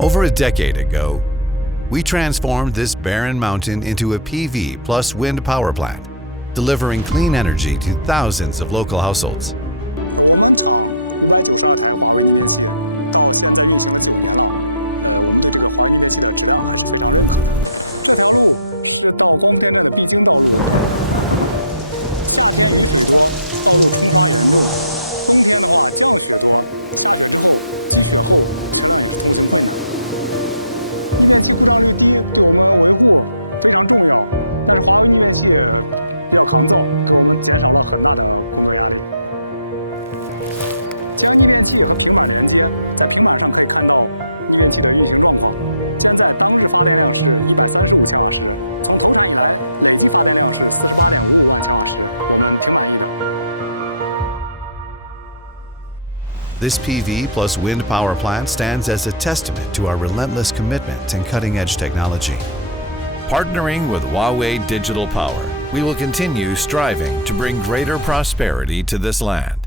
Over a decade ago, we transformed this barren mountain into a PV plus wind power plant, delivering clean energy to thousands of local households. This PV plus wind power plant stands as a testament to our relentless commitment and cutting-edge technology. Partnering with Huawei Digital Power, we will continue striving to bring greater prosperity to this land.